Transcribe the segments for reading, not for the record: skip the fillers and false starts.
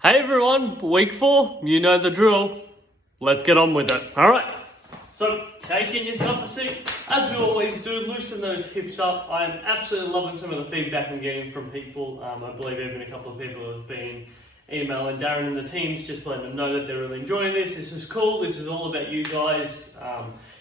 Hey everyone, week 4, you know the drill. Let's get on with it. All right, so taking yourself a seat. As we always do, loosen those hips up. I'm absolutely loving some of the feedback I'm getting from people. I believe even a couple of people have been emailing Darren and the teams, just letting them know that they're really enjoying this. This is cool, this is all about you guys.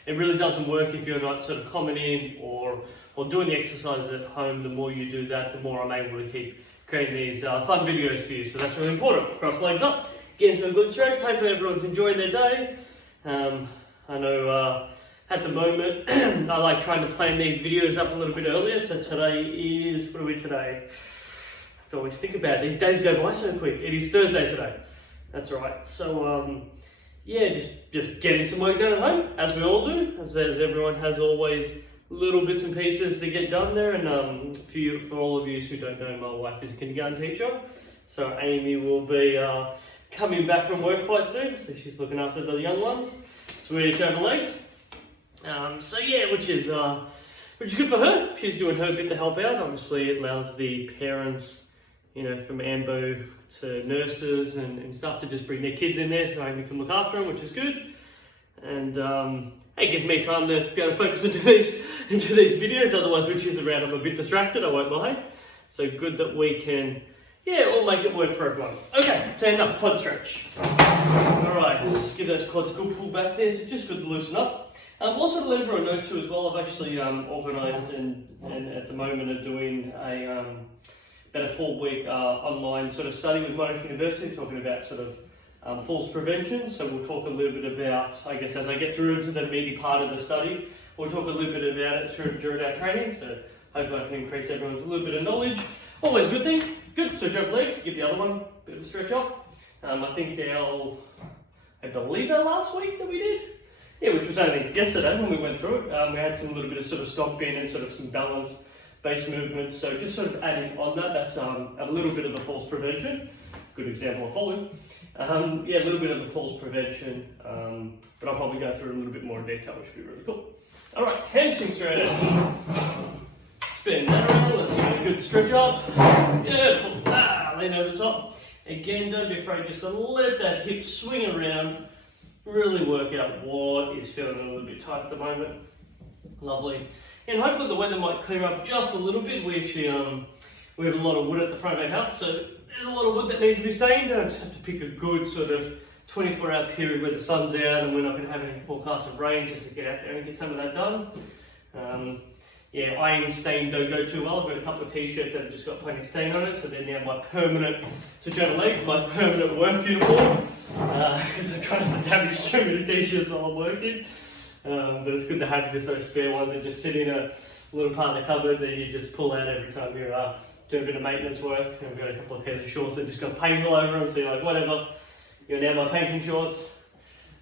It really doesn't work if you're not sort of commenting or doing the exercises at home. The more you do that, the more I'm able to keep creating these fun videos for you, so that's really important. Cross legs up, get into a good stretch. Hopefully everyone's enjoying their day. I know at the moment I like trying to plan these videos up a little bit earlier, so today is, what are we today? I have to always think about it. These days go by so quick. It is Thursday today, that's right. So yeah, just getting some work done at home, as we all do, as everyone has always little bits and pieces to get done there. And for all of you who don't know, my wife is a kindergarten teacher, so Amy will be coming back from work quite soon, so she's looking after the young ones. Swedish over legs. So yeah, which is good for her. She's doing her bit to help out. Obviously it allows the parents, you know, from AMBO to nurses and stuff to just bring their kids in there so Amy can look after them, which is good. And it gives me time to be able to focus into these videos, otherwise which is around I'm a bit distracted, I won't lie. So good that we can, all make it work for everyone. Okay, stand up, quad stretch. Alright, let's give those quads a good pull back there, so just good to loosen up. Also to let everyone know too as well, I've actually organised and at the moment are doing about a 4-week online sort of study with Monash University, talking about sort of falls prevention. So we'll talk a little bit about, I guess as I get through into the meaty part of the study, we'll talk a little bit about it during our training, so hopefully I can increase everyone's a little bit of knowledge. Always a good thing. Good, so drop legs, give the other one a bit of a stretch up. I think I believe our last week that we did, which was only yesterday when we went through it, we had some little bit of sort of stomping and sort of some balance based movements, so just sort of adding on that, that's a little bit of the falls prevention. Good example of following. A little bit of the falls prevention, but I'll probably go through a little bit more in detail, which would be really cool. All right, hamstring stretch. Spin that around, let's give it a good stretch up. Beautiful, lean over the top. Again, don't be afraid just to let that hip swing around. Really work out what is feeling a little bit tight at the moment. Lovely. And hopefully the weather might clear up just a little bit. We actually, we have a lot of wood at the front of our house, so there's a lot of wood that needs to be stained. I just have to pick a good sort of 24-hour period where the sun's out and we're not going to have any forecast of rain, just to get out there and get some of that done. Iron stain don't go too well. I've got a couple of t-shirts that have just got plenty of stain on it, so they're now my permanent, switch over legs, my permanent work uniform, because I'm trying not to damage too many t-shirts while I'm working. But it's good to have just those spare ones that just sit in a little part of the cupboard that you just pull out every time you're doing a bit of maintenance work. And I've got a couple of pairs of shorts that just got paint all over them, so you're like, whatever, you're now my painting shorts.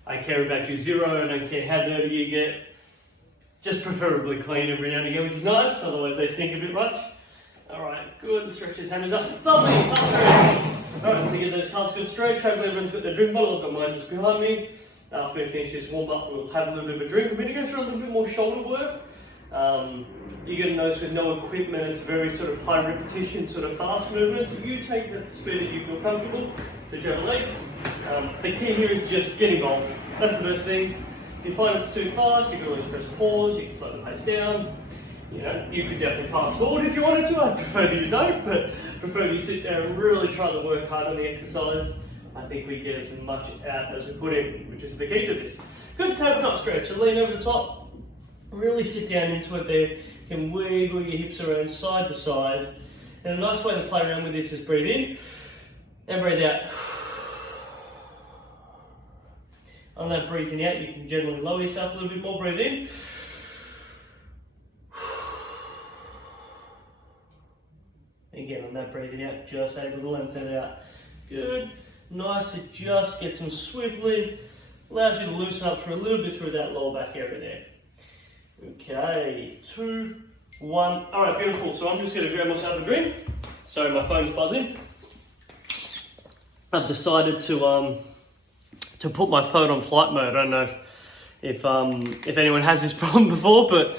I care about you zero, I don't care how dirty you get. Just preferably clean every now and again, which is nice, otherwise they stink a bit much. Alright, good, the stretches, hammers up. Lovely, calf stretch. Alright, so get those calves good straight. Hopefully everyone's got their drink bottle, I've got mine just behind me. After we finish this warm up, we'll have a little bit of a drink. I'm going to go through a little bit more shoulder work. You're going to notice with no equipment, it's very sort of high repetition, sort of fast movements. You take the speed that you feel comfortable, put your legs. The key here is just get involved. That's the first thing. If you find it's too fast, you can always press pause, you can slow the pace down. You know, you could definitely fast forward if you wanted to. I prefer that you don't, but prefer that you sit there and really try to work hard on the exercise. I think we get as much out as we put in, which is the key to this. Good tabletop stretch, so lean over the top, really sit down into it there. You can wiggle your hips around side to side. And a nice way to play around with this is breathe in and breathe out. On that breathing out, you can generally lower yourself a little bit more, breathe in. Again, on that breathing out, just able to lengthen it out. Good. Nice, it just gets some swiveling, allows you to loosen up for a little bit through that lower back area there. Okay, 2, 1. All right, beautiful. So I'm just going to grab myself a drink. Sorry, my phone's buzzing. I've decided to put my phone on flight mode. I don't know if anyone has this problem before, but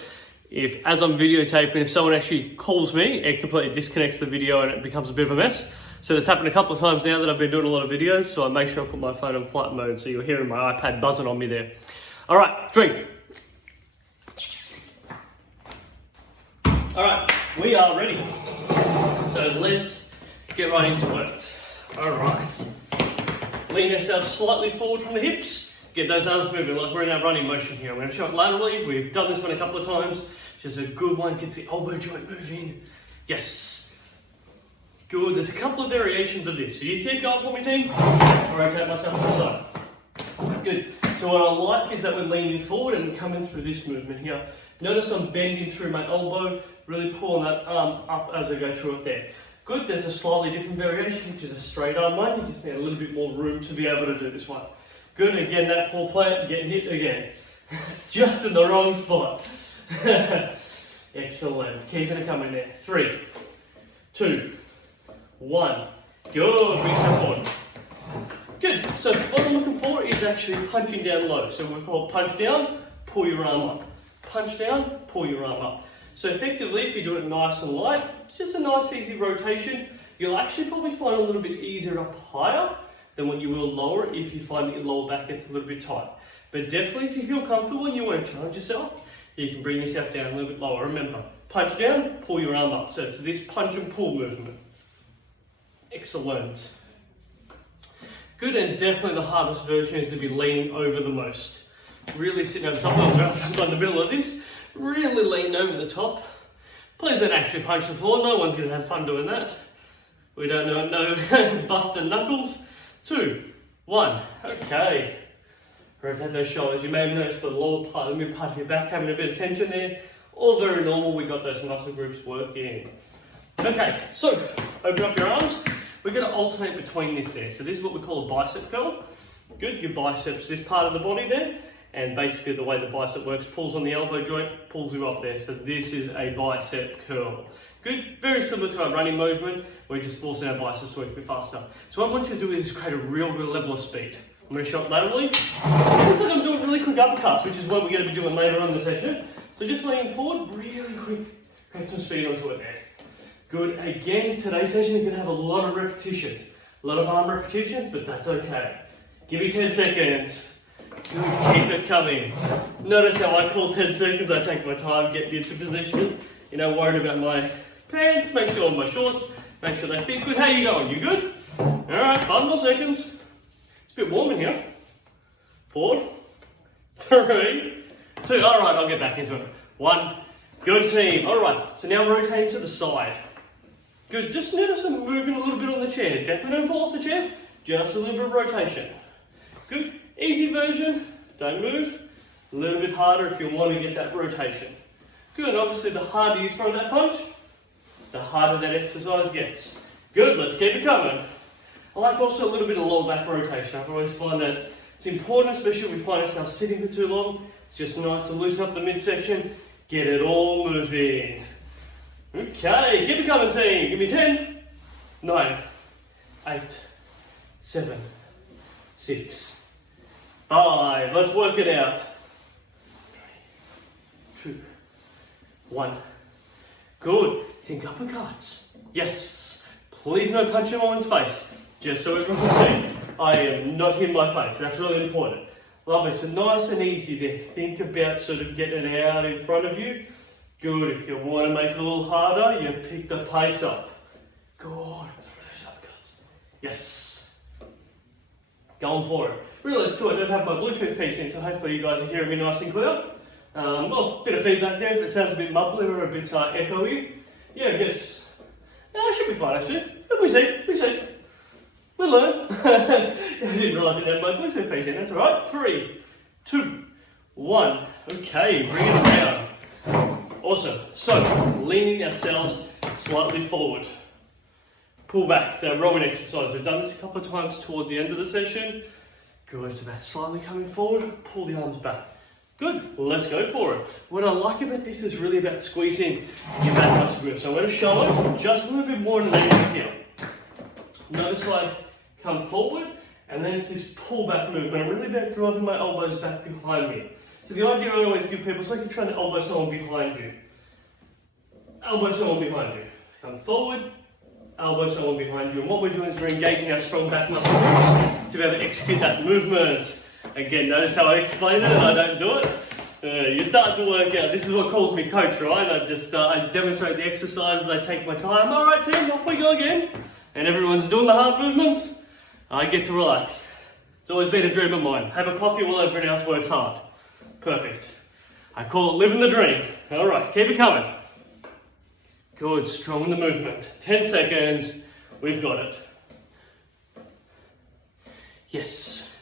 as I'm videotaping, if someone actually calls me, it completely disconnects the video and it becomes a bit of a mess. So that's happened a couple of times now that I've been doing a lot of videos, so I make sure I put my phone on flight mode, so you're hearing my iPad buzzing on me there. All right, drink. All right, we are ready. So let's get right into it. All right. Lean ourselves slightly forward from the hips. Get those arms moving like we're in our running motion here. I'm going to show it laterally. We've done this one a couple of times. Just a good one. Gets the elbow joint moving. Yes. Good. There's a couple of variations of this. So you keep going for me, team. I'll rotate myself to the side. Good. So what I like is that we're leaning forward and coming through this movement here. Notice I'm bending through my elbow, really pulling that arm up as I go through it there. Good. There's a slightly different variation, which is a straight arm one. You just need a little bit more room to be able to do this one. Good, again, that pull plant, getting hit again. It's just in the wrong spot. Excellent, keeping it coming there. 3, 2, 1. Good, bring yourself forward. Good, so what I'm looking for is actually punching down low. So we call punch down, pull your arm up. Punch down, pull your arm up. So effectively, if you do it nice and light, it's just a nice easy rotation. You'll actually probably find it a little bit easier up higher than what you will lower if you find that your lower back gets a little bit tight. But definitely if you feel comfortable and you want to challenge yourself, you can bring yourself down a little bit lower. Remember, punch down, pull your arm up. So it's this punch and pull movement. Excellent. Good, and definitely the hardest version is to be leaning over the most. Really sitting over the top, I'm in the middle of this, really lean over the top. Please don't actually punch the floor, no one's going to have fun doing that. We don't know, no busted knuckles. 2, 1, okay. Rotate those shoulders. You may have noticed the lower part, the mid part of your back having a bit of tension there. All very normal, we got those muscle groups working. Okay, so open up your arms. We're going to alternate between this there. So this is what we call a bicep curl. Good, your biceps, this part of the body there. And basically the way the bicep works, pulls on the elbow joint, pulls you up there. So this is a bicep curl. Good, very similar to our running movement. We're just forcing our biceps to work a bit faster. So what I want you to do is create a real good level of speed. I'm going to show it laterally. It looks like I'm doing really quick uppercuts, which is what we're going to be doing later on in the session. So just leaning forward, really quick, create some speed onto it there. Good, again, today's session is going to have a lot of repetitions. A lot of arm repetitions, but that's okay. Give me 10 seconds. Good, keep it coming. Notice how I call 10 seconds, I take my time getting into position. You're not worried about my pants, make sure my shorts, make sure they fit good. How you going? You good? Alright, 5 more seconds. It's a bit warm in here. 4, 3, 2. Alright, I'll get back into it. 1. Good team. Alright, so now rotating to the side. Good, just notice I'm moving a little bit on the chair. Definitely don't fall off the chair, just a little bit of rotation. Good, easy version, don't move. A little bit harder if you want to get that rotation. Good, obviously the harder you throw that punch, the harder that exercise gets. Good, let's keep it coming. I like also a little bit of lower back rotation. I always find that it's important, especially if we find ourselves sitting for too long. It's just nice to loosen up the midsection, get it all moving. Okay, keep it coming team. Give me 10, 9, 8, 7, 6, 5. Let's work it out. 3, 2, 1. Good. Think uppercuts. Yes. Please no punch in one's face. Just so everyone can see. I am not in my face. That's really important. Lovely. So nice and easy there. Think about sort of getting it out in front of you. Good. If you want to make it a little harder, you pick the pace up. Good. Through those uppercuts. Yes. Going for it. Realise too, I don't have my Bluetooth piece in, so hopefully you guys are hearing me nice and clear. Well, a bit of feedback there if it sounds a bit mumbly or a bit echoey. Yeah, I guess. Yeah, it should be fine actually. But we see. We'll learn. I didn't realise I didn't have my Bluetooth piece in, that's alright. 3, 2, 1. Okay, bring it around. Awesome. So, leaning ourselves slightly forward. Pull back. It's our rowing exercise. We've done this a couple of times towards the end of the session. Good. So about slightly coming forward. Pull the arms back. Good. Let's go for it. What I like about this is really about squeezing your back muscle grip. So I'm going to show it just a little bit more than that here. Notice I come forward and then it's this pull back movement. I'm really about driving my elbows back behind me. So the idea I always give people is like you're trying to elbow someone behind you. Elbow someone behind you. Come forward, elbow someone behind you. And what we're doing is we're engaging our strong back muscle groups to be able to execute that movement. Again, notice how I explain it and I don't do it. You start to work out. This is what calls me coach, right? I demonstrate the exercises, I take my time. All right, team, off we go again. And everyone's doing the hard movements. I get to relax. It's always been a dream of mine. Have a coffee while everyone else works hard. Perfect. I call it living the dream. All right, keep it coming. Good, strong in the movement. 10 seconds, we've got it. Yes.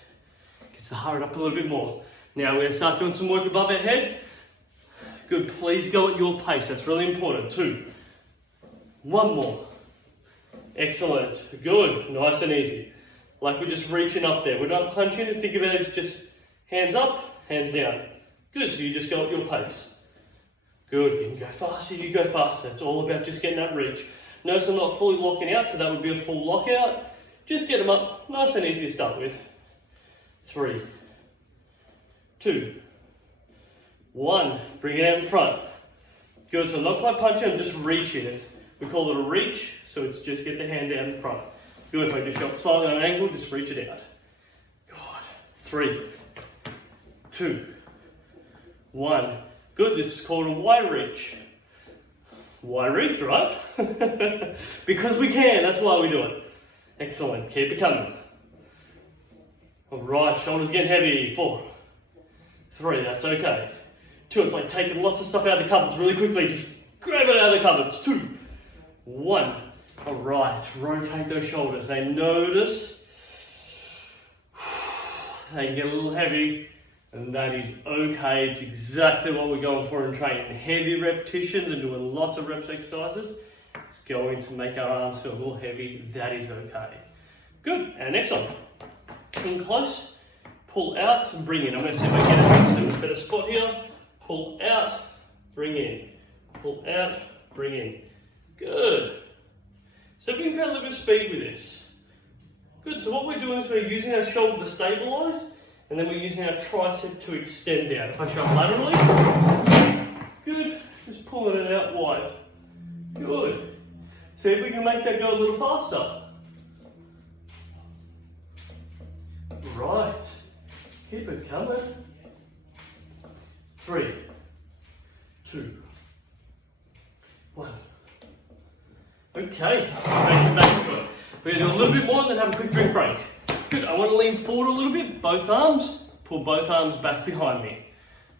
Gets the heart up a little bit more. Now we're going to start doing some work above our head. Good, please go at your pace. That's really important. 2. 1 more. Excellent. Good, nice and easy. Like we're just reaching up there. We're not punching. Think of it as just hands up, hands down. Good, so you just go at your pace. Good, if you can go faster, you go faster. It's all about just getting that reach. Notice I'm not fully locking out, so that would be a full lockout. Just get them up, nice and easy to start with. 3, 2, 1. Bring it out in front. Good, so I'm not quite punching, I'm just reaching it. We call it a reach, so it's just get the hand down in front. Good, if I just go slightly on an angle, just reach it out. Good. 3, 2, 1. Good, this is called a Y reach. Y reach, right? Because we can, that's why we do it. Excellent, keep it coming. All right, shoulders getting heavy. 4, 3, that's okay. 2, it's like taking lots of stuff out of the cupboards really quickly. Just grab it out of the cupboards. 2, 1. All right, rotate those shoulders. They notice. They can get a little heavy, and that is okay. It's exactly what we're going for in training. Heavy repetitions and doing lots of reps exercises. It's going to make our arms feel a little heavy. That is okay. Good, and next one. In close, pull out and bring in. I'm going to see if I can get a better spot here. Pull out, bring in. Pull out, bring in. Good. So if we can create a little bit of speed with this. Good, so what we're doing is we're using our shoulder to stabilize, and then we're using our tricep to extend out. If I show laterally, good, just pulling it out wide. Good. See if we can make that go a little faster. Right, keep it coming. 3, 2, 1. Okay, facing back. Good. We're going to do a little bit more and then have a quick drink break. Good, I want to lean forward a little bit, both arms, pull both arms back behind me.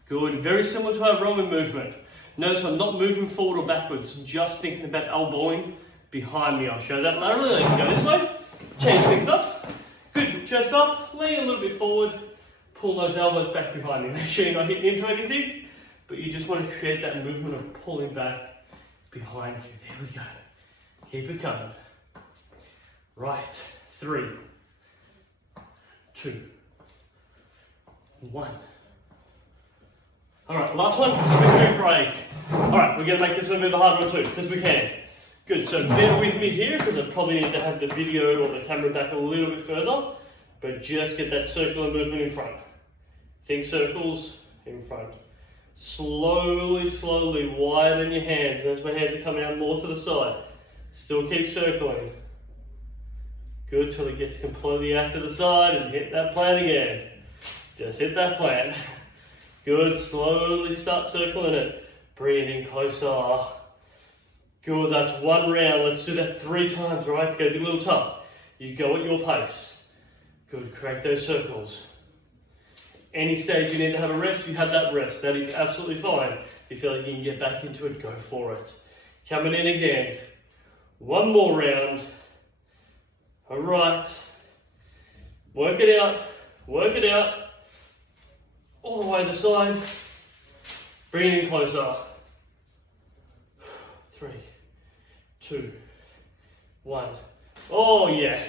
Good, very similar to our Roman movement. Notice I'm not moving forward or backwards, just thinking about elbowing behind me. I'll show that laterally, I can go this way, change things up. Good, chest up, lean a little bit forward, pull those elbows back behind me. Make sure you're not hitting into anything, but you just want to create that movement of pulling back behind you. There we go. Keep it coming. Right, 3, 2, 1. All right, last one, quick drink break. All right, we're gonna make this one a bit harder too, because we can. Good, so bear with me here, because I probably need to have the video or the camera back a little bit further, but just get that circular movement in front. Think circles in front. Slowly, slowly widen your hands. Notice my hands are coming out more to the side. Still keep circling. Good, till it gets completely out to the side and hit that plan again. Just hit that plan. Good, slowly start circling it. Bring it in closer. Good, that's 1 round. Let's do that 3 times, right? It's gonna be a little tough. You go at your pace. Good, create those circles. Any stage you need to have a rest, you have that rest. That is absolutely fine. If you feel like you can get back into it, go for it. Coming in again. 1 more round. All right. Work it out. Work it out. All the way to the side. Bring it in closer. 3, 2, 1. Oh yeah.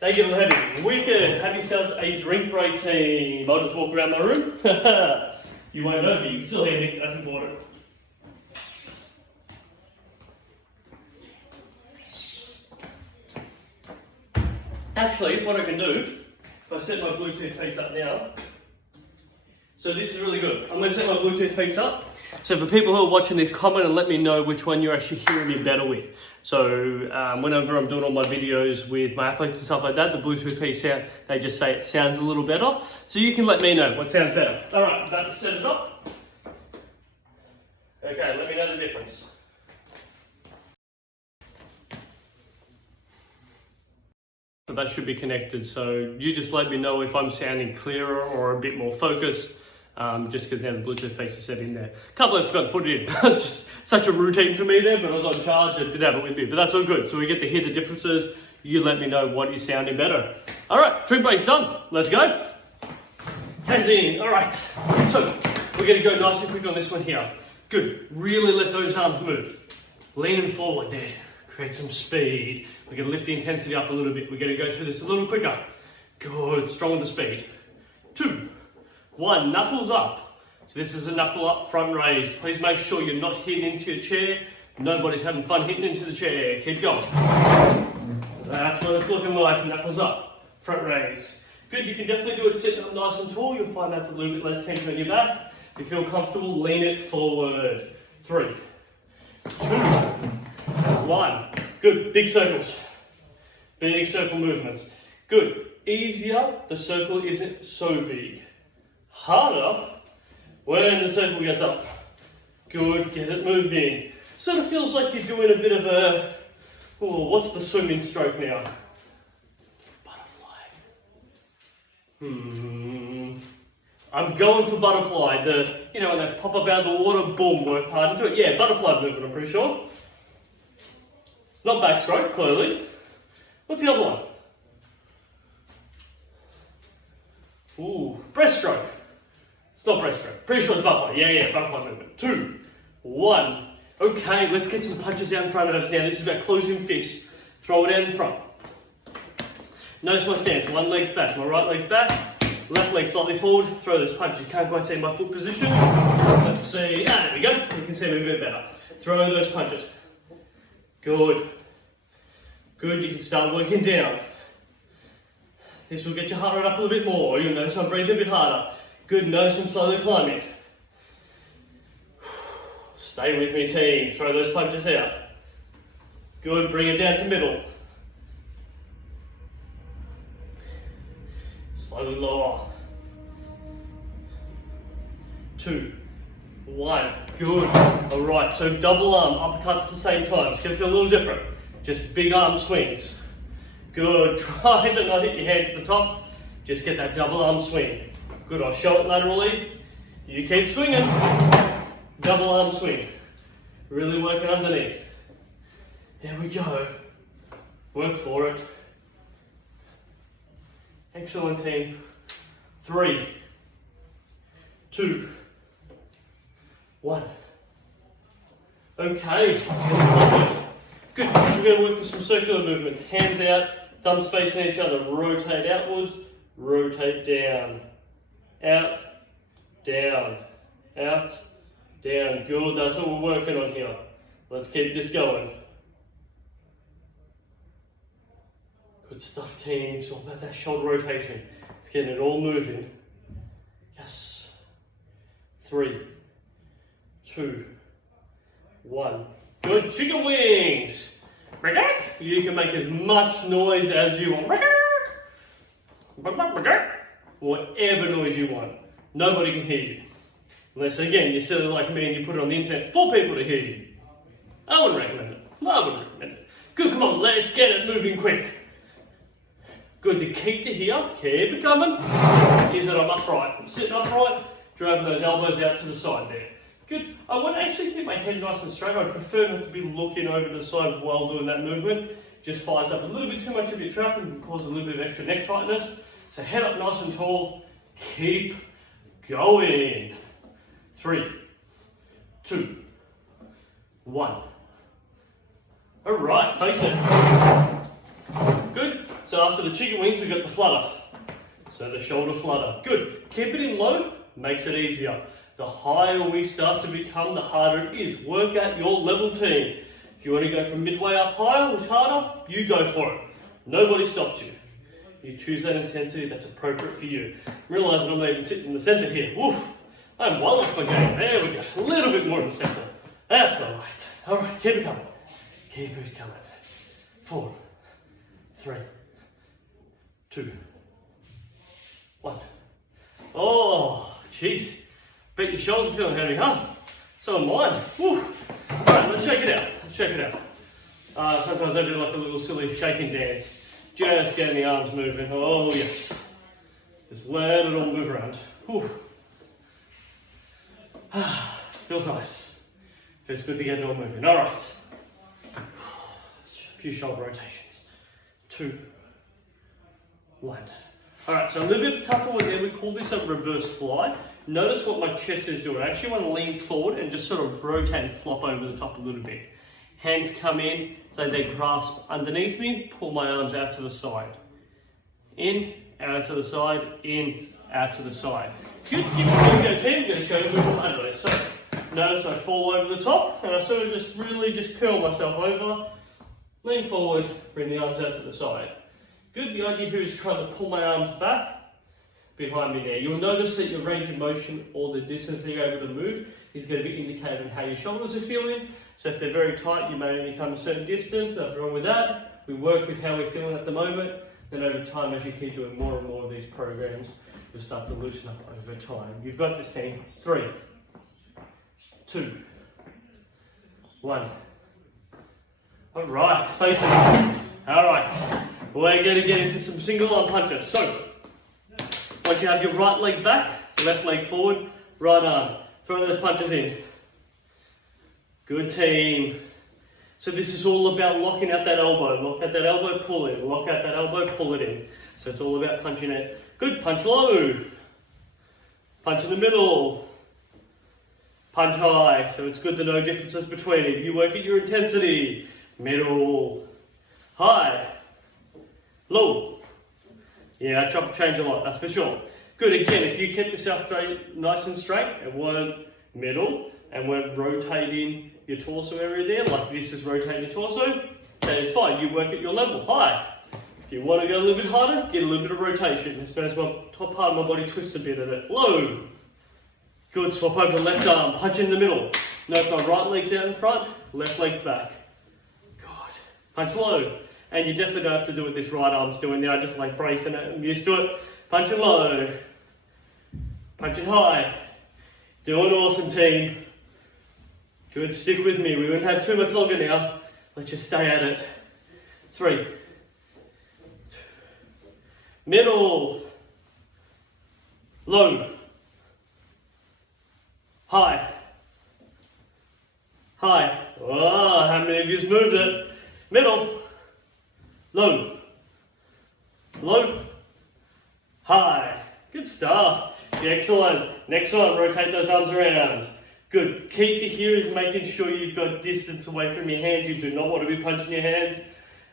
They get a little heavy. Wicked. Have yourselves a drink break, team. I'll just walk around my room. You won't know, but you can still hear me. That's important. Actually, what I can do, if I set my Bluetooth piece up now, so this is really good. I'm going to set my Bluetooth piece up, So for people who are watching this, comment and let me know which one you're actually hearing me better with. So whenever I'm doing all my videos with my athletes and stuff like that, the Bluetooth piece sound, they just say it sounds a little better. So you can let me know what sounds better. All right, about to set it up. Okay, let me know the difference. So that should be connected. So you just let me know if I'm sounding clearer or a bit more focused. Just because now the Bluetooth piece is set in there. A couple I forgot to put it in. It's just such a routine for me there, but I was on charge and did have it with me. But that's all good. So we get to hear the differences. You let me know what is sounding better. All right, drink break's done. Let's go. Hands in. All right. So we're going to go nice and quick on this one here. Good. Really let those arms move. Leaning forward there. Create some speed. We're going to lift the intensity up a little bit. We're going to go through this a little quicker. Good. Strong with the speed. 2, 1, knuckles up. So this is a knuckle up front raise. Please make sure you're not hitting into your chair. Nobody's having fun hitting into the chair. Keep going. That's what it's looking like. Knuckles up, front raise. Good, you can definitely do it sitting up nice and tall. You'll find that's a little bit less tension on your back. If you feel comfortable, lean it forward. 3, 2, 1. Good, big circles. Big circle movements. Good, easier, the circle isn't so big. Harder when the circle gets up. Good, get it moving. Sort of feels like you're doing a bit of a, what's the swimming stroke now? Butterfly. I'm going for butterfly. When they pop up out of the water, boom, work hard into it. Yeah, butterfly movement, I'm pretty sure. It's not backstroke, clearly. What's the other one? Ooh, breaststroke. It's not breaststroke. Pretty sure it's butterfly. Yeah, butterfly movement. 2, 1. Okay, let's get some punches down in front of us now. This is about closing fists. Throw it out in front. Notice my stance. One leg's back. My right leg's back. Left leg slightly forward. Throw those punches. You can't quite see my foot position. Let's see. There we go. You can see me a bit better. Throw those punches. Good. Good. You can start working down. This will get your heart rate up a little bit more. You'll notice I'm breathing a bit harder. Good, notice I'm slowly climbing. Stay with me, team. Throw those punches out. Good, bring it down to middle. Slowly lower. 2, 1. Good. All right, so double arm, uppercuts at the same time. It's going to feel a little different. Just big arm swings. Good, try to not hit your hands at the top. Just get that double arm swing. Good, I'll show it laterally. You keep swinging. Double arm swing. Really working underneath. There we go. Work for it. Excellent, team. 3, 2, 1. Okay. Good, so we're going to work with some circular movements. Hands out, thumbs facing each other. Rotate outwards, rotate down. Out, down, out, down. Good, that's what we're working on here. Let's keep this going. Good stuff, team. It's all about that shoulder rotation. It's getting it all moving. Yes. 3, 2, 1. Good, chicken wings. You can make as much noise as you want. Whatever noise you want. Nobody can hear you. Unless, again, you're silly like me and you put it on the internet for people to hear you. I wouldn't recommend it. I wouldn't recommend it. Good, come on, let's get it moving quick. Good, the key to here, keep it coming, is that I'm upright. I'm sitting upright, driving those elbows out to the side there. Good, I want to actually keep my head nice and straight. I prefer not to be looking over to the side while doing that movement. Just fires up a little bit too much of your trap and cause a little bit of extra neck tightness. So head up nice and tall, keep going. 3, 2, 1. All right, face it. Good. So after the chicken wings, we've got the flutter. So the shoulder flutter. Good. Keep it in low, makes it easier. The higher we start to become, the harder it is. Work at your level, team. If you want to go from midway up higher, which harder, you go for it. Nobody stops you. You choose that intensity that's appropriate for you. Realize that I'm not even sitting in the center here. Woof. I'm well off my game. There we go. A little bit more in the center. That's all right. All right, keep it coming. Keep it coming. 4, 3, 2, 1. Oh, jeez. Bet your shoulders are feeling heavy, huh? So am mine. Whew. All right, let's check it out. Let's check it out. Sometimes I do like a little silly shaking dance. Just getting the arms moving. Oh, yes. Just let it all move around. Whew. Feels nice. Feels good to get it all moving. All right. A few shoulder rotations. 2, 1. All right, so a little bit tougher one there. We call this a reverse fly. Notice what my chest is doing. I actually want to lean forward and just sort of rotate and flop over the top a little bit. Hands come in, so they grasp underneath me, pull my arms out to the side. In, out to the side, in, out to the side. Good, give me a go team, I'm going to show you a little under this. So, notice I fall over the top, and I sort of just really just curl myself over, lean forward, bring the arms out to the side. Good, the idea here is trying to pull my arms back behind me there. You'll notice that your range of motion or the distance that you're able to move is going to be indicated on how your shoulders are feeling. So if they're very tight, you may only come a certain distance, nothing wrong with that. We work with how we're feeling at the moment, then over time as you keep doing more and more of these programs, you'll start to loosen up over time. You've got this team. 3, 2, 1. All right, face it. All right, we're going to get into some single arm punches. So, once you have your right leg back, left leg forward, right arm. Throw those punches in. Good team. So this is all about locking out that elbow. Lock out that elbow, pull it. Lock out that elbow, pull it in. So it's all about punching it. Good, punch low. Punch in the middle. Punch high. So it's good to know differences between it. You work at your intensity. Middle. High. Low. Yeah, chop change a lot, that's for sure. Good, again, if you kept yourself straight, nice and straight, and weren't middle, and weren't rotating your torso area there, like this is rotating your torso, that is fine. You work at your level, high. If you want to go a little bit harder, get a little bit of rotation. As soon as my top part of my body twists a bit of it. Low. Good, swap over the left arm, punch in the middle. Notice my right leg's out in front, left leg's back. Good. Punch low. And you definitely don't have to do what this right arm's doing there. I just like bracing it. I'm used to it. Punching low. Punching high. Doing awesome, team. Good, stick with me. We won't have too much longer now. Let's just stay at it. 3. Middle. Low. High. High. Oh, how many of you's moved it? Middle. Low, low, high. Good stuff. Excellent. Next one, rotate those arms around. Good. Key to here is making sure you've got distance away from your hands. You do not want to be punching your hands.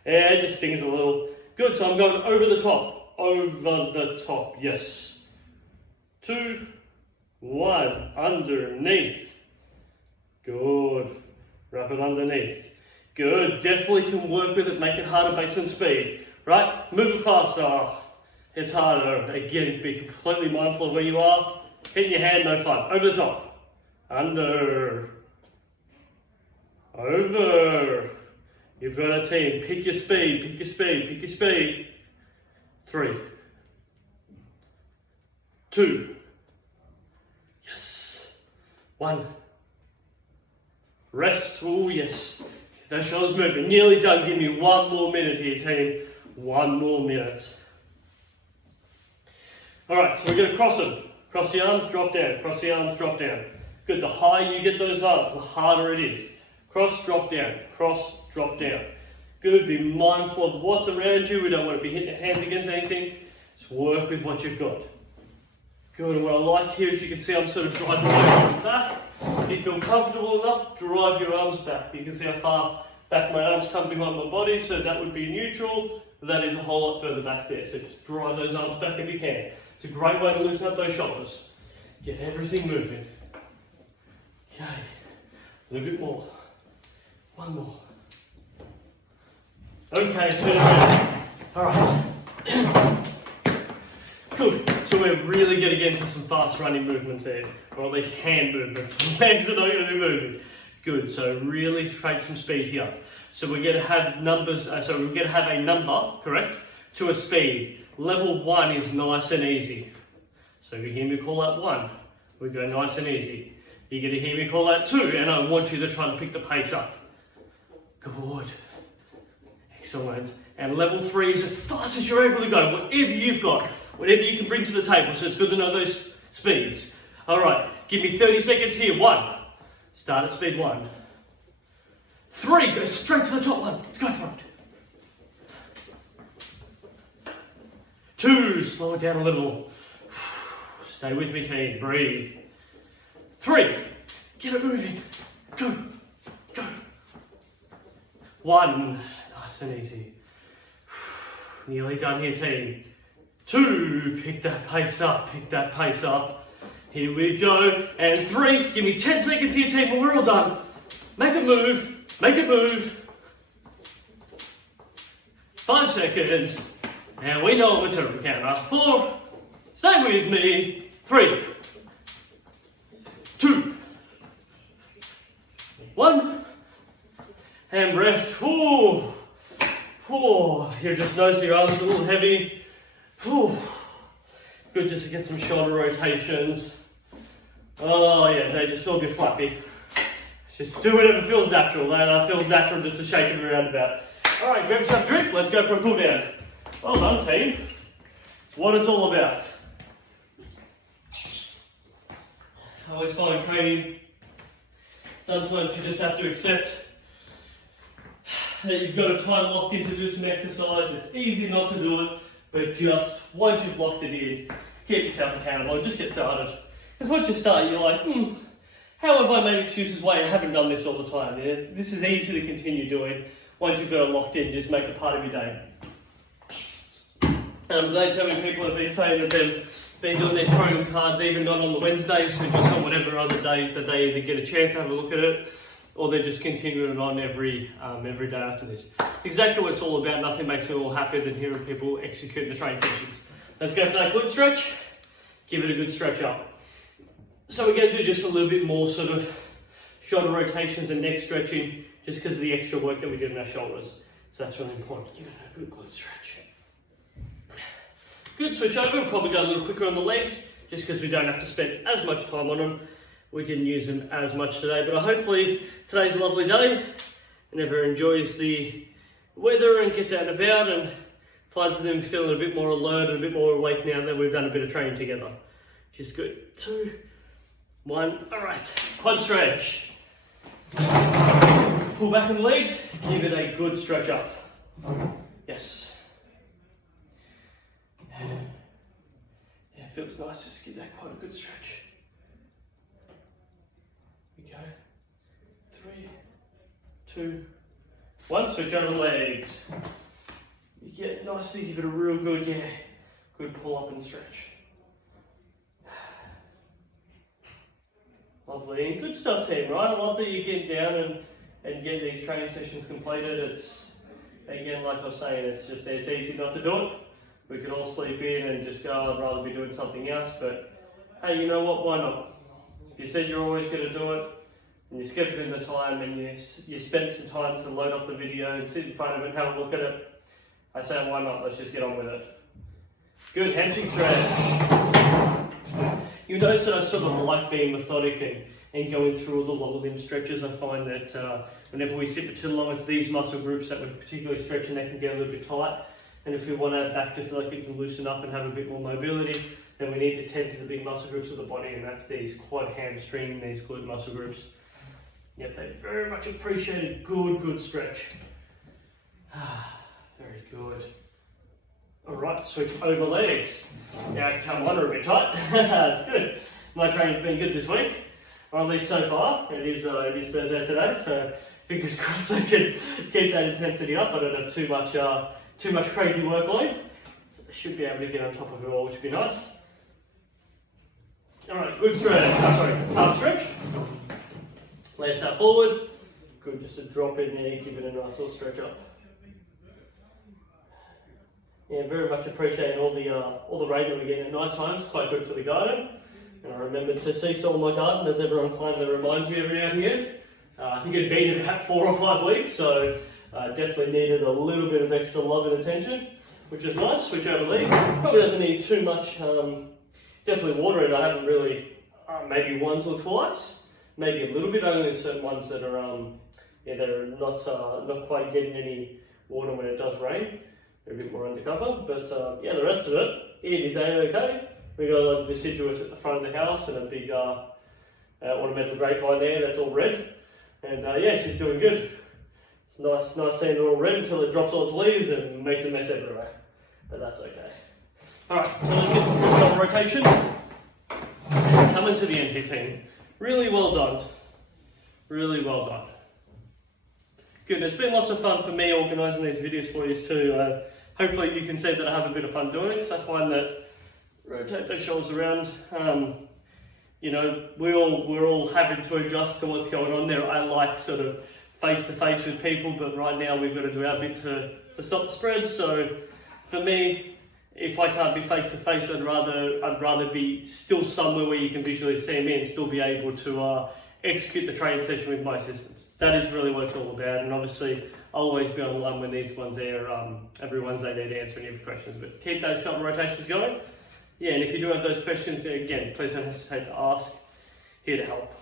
Yeah, it just stings a little. Good, so I'm going over the top. Over the top, yes. 2, 1, underneath. Good. Wrap it underneath. Good, definitely can work with it, make it harder based on speed, right? Move it faster, it's harder. Again, be completely mindful of where you are. Hitting your hand, no fun. Over the top, under, over. You've got a team, pick your speed, pick your speed, pick your speed. 3, 2, yes, 1. Rest, oh yes. Those shoulders moving, nearly done. Give me 1 more minute here, team. 1 more minute. All right, so we're going to cross them. Cross the arms, drop down. Cross the arms, drop down. Good, the higher you get those arms, the harder it is. Cross, drop down. Cross, drop down. Good, be mindful of what's around you. We don't want to be hitting your hands against anything. Just work with what you've got. Good, and what I like here is you can see I'm sort of driving my arms back. If you feel comfortable enough, drive your arms back. You can see how far back my arms come behind my body, so that would be neutral. That is a whole lot further back there, so just drive those arms back if you can. It's a great way to loosen up those shoulders. Get everything moving. Okay, a little bit more. 1 more. Okay, so all right. Good. So we're really going to get into some fast running movements here, or at least hand movements. The legs are not going to be moving. Good, so really create some speed here. So we're going to have numbers, so we're going to have a number, correct, to a speed. Level 1 is nice and easy. So you hear me call out 1, we go nice and easy. You're going to hear me call out 2, and I want you to try and pick the pace up. Good. Excellent. And level 3 is as fast as you're able to go, whatever you've got, whatever you can bring to the table. So it's good to know those speeds. All right, give me 30 seconds here. 1, start at speed 1. 3, go straight to the top one. Let's go for it. 2, slow it down a little. Stay with me, team. Breathe. 3, get it moving. Go, go. 1, nice and easy. Nearly done here, team. 2, pick that pace up, pick that pace up. Here we go. And 3, give me 10 seconds here, team, when we're all done. Make it move, make it move. 5 seconds. And we know what we're to count. 4, stay with me. 3, 2, 1, and rest. Ooh. Ooh. You'll just notice your arms a little heavy. Ooh. Good just to get some shoulder rotations. Oh yeah, they just feel a bit flappy. Just do whatever feels natural, and it feels natural just to shake it around about. All right, grab yourself a drink. Let's go for a cool down. Well done, team. It's what it's all about. I always find training, sometimes you just have to accept that you've got a time locked in to do some exercise. It's easy not to do it, but just once you've locked it in, keep yourself accountable and just get started. Because once you start, you're like, how have I made excuses why I haven't done this all the time? Yeah, this is easy to continue doing. Once you've got it locked in, just make it part of your day. And I'm glad so many people have been saying that they've been doing their program cards even not on the Wednesdays, so just on whatever other day that they either get a chance to have a look at it, or they're just continuing it on every day after this. Exactly what it's all about. Nothing makes me more happy than hearing people execute the training sessions. Let's go for that glute stretch. Give it a good stretch up. So we're going to do just a little bit more sort of shoulder rotations and neck stretching, just because of the extra work that we did in our shoulders. So that's really important. Give it a good glute stretch. Good, switch over. We'll probably go a little quicker on the legs, just because we don't have to spend as much time on them. We didn't use them as much today, but hopefully today's a lovely day and everyone enjoys the weather and gets out and about and finds them feeling a bit more alert and a bit more awake now that we've done a bit of training together, which is good. 2, 1, all right, quad stretch. Pull back on the legs, give it a good stretch up. Yes. Yeah, it feels nice, just give that quite a good stretch. We go. 3, 2, 1, switch over the legs. You get nicely, give it a real good, good pull up and stretch. Lovely, and good stuff, team, right? I love that you get down and get these training sessions completed. It's, again, like I was saying, it's easy not to do it. We could all sleep in and just go, I'd rather be doing something else, but hey, you know what, why not? If you said you're always going to do it, and you schedule in the time, and you spend some time to load up the video and sit in front of it and have a look at it, I say, why not? Let's just get on with it. Good, hamstring stretch. You notice that I sort of like being methodic and going through all the lower limb stretches. I find that whenever we sit for too long, it's these muscle groups that we're particularly stretching that can get a little bit tight. And if we want our back to feel like it can loosen up and have a bit more mobility, then we need to tend to the big muscle groups of the body, and that's these quad, hamstring, these glute muscle groups. Yep, they very much appreciated. Good stretch. Very good. All right, switch over legs. Now I can tell mine are a bit tight. That's good. My training's been good this week, or at least so far. It is Thursday today, so fingers crossed I can keep that intensity up. I don't have too much crazy workload, so I should be able to get on top of it all, which would be nice. All right, good stretch. Half stretch. Lay yourself forward. Good, just to drop in there, give it a nice little stretch up. Yeah, very much appreciating all the rain that we get at night time. It's quite good for the garden. And I remembered to see-saw my garden, as everyone kindly reminds me every now and again. I think it'd been about 4 or 5 weeks, so definitely needed a little bit of extra love and attention, which is nice. Switch over leaves. Probably doesn't need too much, definitely water it. I haven't really, maybe once or twice, maybe a little bit. Only certain ones that are, they're not quite getting any water when it does rain. They're a bit more undercover, but yeah, the rest of it is okay. We got a lot of deciduous at the front of the house and a big ornamental grapevine there. That's all red, and yeah, she's doing good. It's nice seeing it all red until it drops all its leaves and makes a mess everywhere, but that's okay. All right, so let's get some full shoulder rotations. Coming to the NT team, really well done, really well done. Good, it's been lots of fun for me organising these videos for you too. Hopefully you can see that I have a bit of fun doing it, because I find that rotate those shoulders around, you know, we're all having to adjust to what's going on there. I like sort of face to face with people, but right now we've got to do our bit to stop the spread. So for me, if I can't be face to face, I'd rather be still somewhere where you can visually see me and still be able to execute the training session with my assistants. That is really what it's all about, and obviously I'll always be online when these ones are every Wednesday there to answer any of your questions. But keep those shoulder rotations going. Yeah, and if you do have those questions, again, please don't hesitate to ask. Here to help.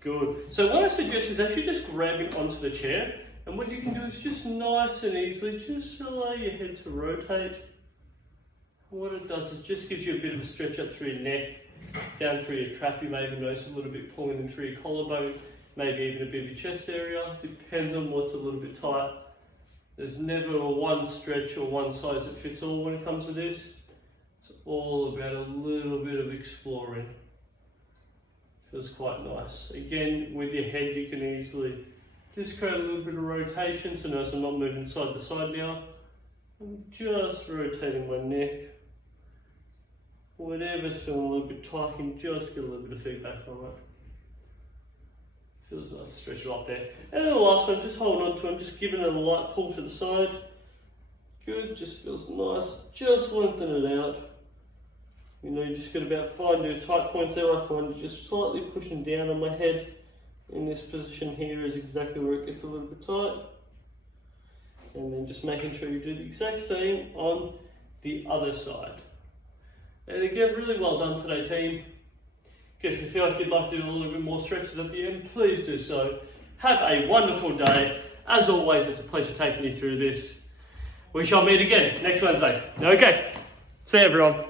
Good. So what I suggest is actually just grabbing onto the chair, and what you can do is just nice and easily just allow your head to rotate. And what it does is just gives you a bit of a stretch up through your neck, down through your trap. You may even notice a little bit pulling in through your collarbone, maybe even a bit of your chest area. Depends on what's a little bit tight. There's never a one stretch or one size that fits all when it comes to this. It's all about a little bit of exploring. Feels quite nice. Again, with your head you can easily just create a little bit of rotation. So notice I'm not moving side to side now. I'm just rotating my neck. Whatever's feeling a little bit tight, I can just get a little bit of feedback from it. Feels nice to stretch it up there. And then the last one, just holding on to it, just giving it a light pull to the side. Good, just feels nice. Just lengthen it out. You know, you just got about find your tight points there. I find just slightly pushing down on my head in this position here is exactly where it gets a little bit tight. And then just making sure you do the exact same on the other side. And again, really well done today, team. If you feel like you'd like to do a little bit more stretches at the end, please do so. Have a wonderful day. As always, it's a pleasure taking you through this. We shall meet again next Wednesday. Okay, see you everyone.